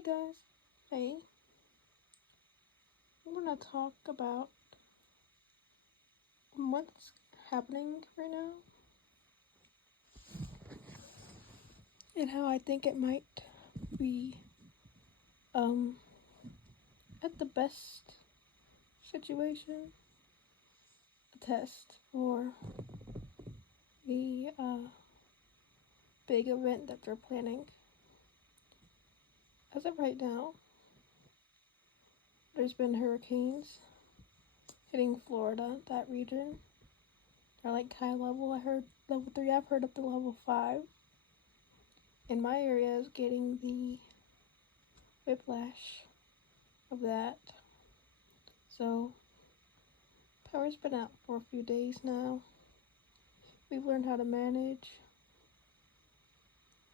Hi guys. Hey, I'm gonna talk about what's happening right now and how I think it might be at the best situation, a test for the big event that they're planning. As of right now, there's been hurricanes hitting Florida, that region. They're like high level. I heard level 3, I've heard up to level 5. And my area is getting the whiplash of that. So, power's been out for a few days now. We've learned how to manage,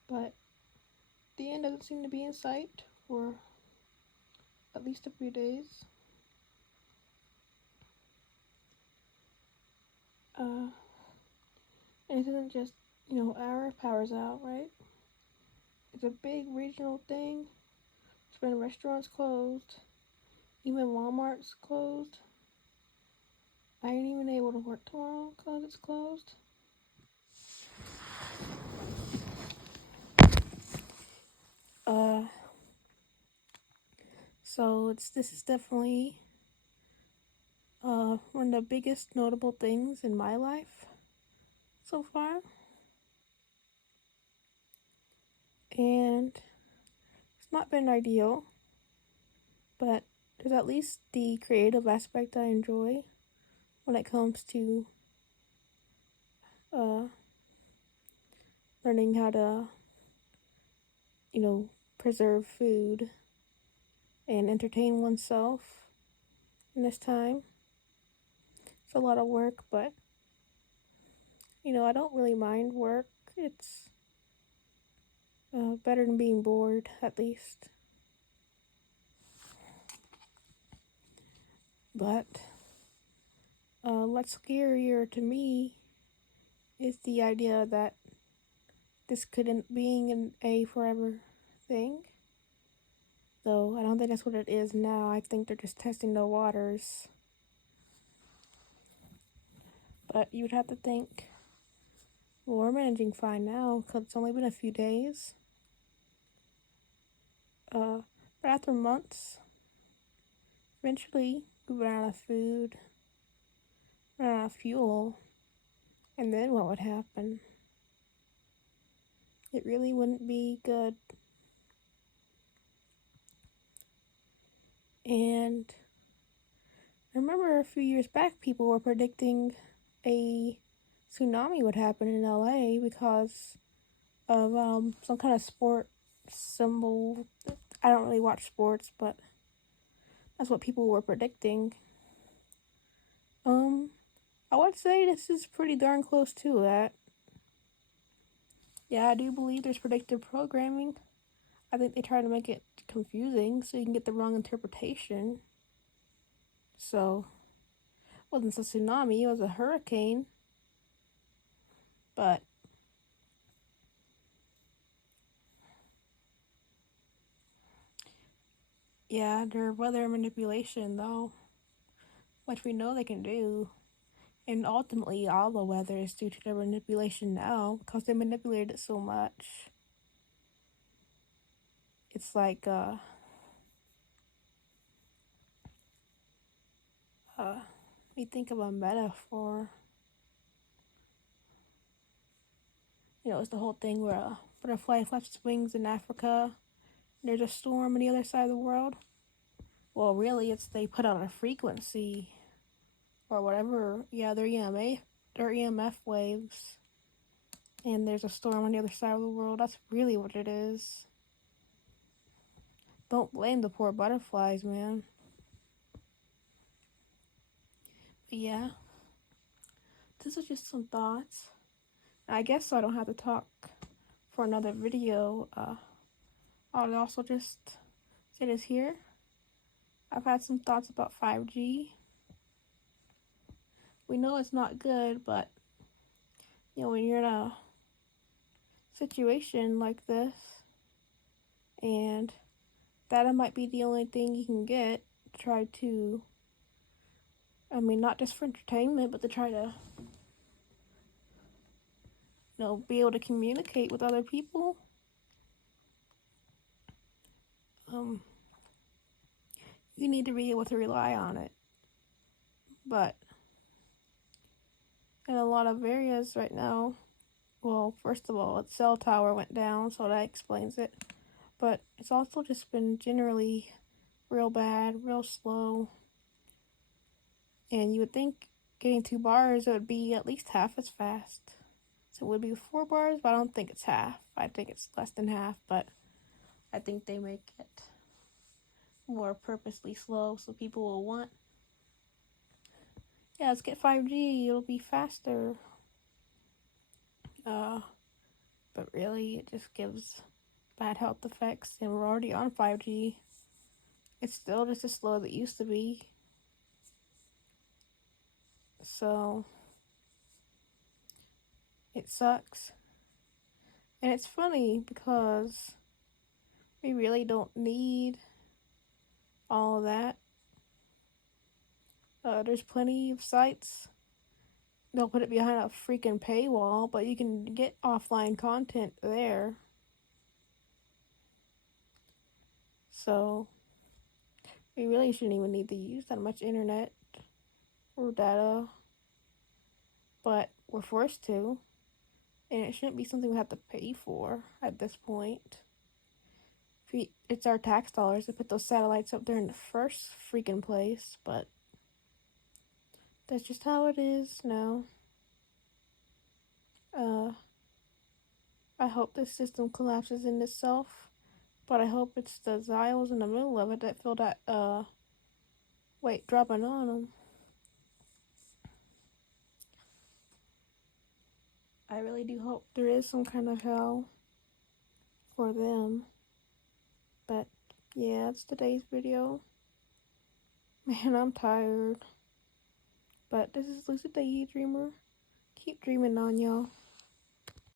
but the end doesn't seem to be in sight for at least a few days. And it isn't just, our power's out, right? It's a big regional thing. There's been restaurants closed, even Walmart's closed. I ain't even able to work tomorrow because it's closed. So this is definitely one of the biggest notable things in my life so far. And it's not been ideal, but there's at least the creative aspect I enjoy when it comes to learning how to, preserve food and entertain oneself in this time. It's a lot of work, but, I don't really mind work. It's better than being bored, at least. But what's scarier to me is the idea that this could end up being a forever thing. Though I don't think that's what it is now. I think they're just testing the waters. But you would have to think, well, we're managing fine now because it's only been a few days. But after months, eventually we run out of food, run out of fuel, and then what would happen? It really wouldn't be good. And I remember a few years back, people were predicting a tsunami would happen in LA because of some kind of sport symbol. I don't really watch sports, but that's what people were predicting. I would say this is pretty darn close to that. Yeah, I do believe there's predictive programming. I think they try to make it confusing so you can get the wrong interpretation. So, it wasn't a tsunami, it was a hurricane. But yeah, their weather manipulation, though, which we know they can do. And ultimately, all the weather is due to their manipulation now because they manipulated it so much. It's like, you think of a metaphor. It's the whole thing where a butterfly flaps its wings in Africa. And there's a storm on the other side of the world. Well, really, it's they put out a frequency or whatever. Yeah, they're EMF waves. And there's a storm on the other side of the world. That's really what it is. Don't blame the poor butterflies, man. But yeah, this is just some thoughts. I guess so I don't have to talk for another video. I'll also just say this here. I've had some thoughts about 5G. We know it's not good, but when you're in a situation like this and that might be the only thing you can get to try to, I mean, not just for entertainment, but to try to, be able to communicate with other people. You need to be able to rely on it. But in a lot of areas right now, well, first of all, its cell tower went down, so that explains it. But it's also just been generally real bad, real slow. And you would think getting 2 bars, it would be at least half as fast. So it would be 4 bars, but I don't think it's half. I think it's less than half, but I think they make it more purposely slow so people will want, yeah, let's get 5G, it'll be faster. But really, it just gives bad health effects, and we're already on 5G. It's still just as slow as it used to be. So, it sucks. And it's funny because we really don't need all of that. There's plenty of sites. They'll put it behind a freaking paywall, but you can get offline content there. So, we really shouldn't even need to use that much internet or data. But we're forced to. And it shouldn't be something we have to pay for at this point. It's our tax dollars to put those satellites up there in the first freaking place, but that's just how it is now. I hope this system collapses in itself, but I hope it's the Ziles in the middle of it that feel that weight dropping on them. I really do hope there is some kind of hell for them. But yeah, that's today's video. Man, I'm tired. But this is Lucid Daydreamer. Keep dreaming on, y'all.